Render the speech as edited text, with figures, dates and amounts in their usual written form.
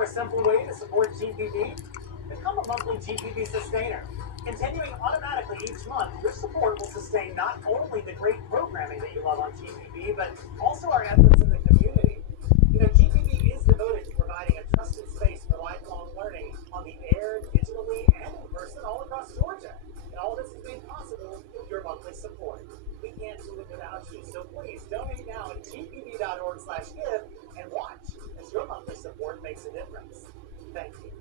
for a simple way to support GPB? Become a monthly GPB sustainer. Continuing automatically each month, your support will sustain not only the great programming that you love on GPB, but also our efforts in the community. GPB is devoted to providing a trusted space for lifelong learning on the air, digitally, and in person all across Georgia. And all this is made possible with your monthly support. We can't do it without you, so please donate now at gpb.org/give and watch as your monthly support makes a difference. Thank you.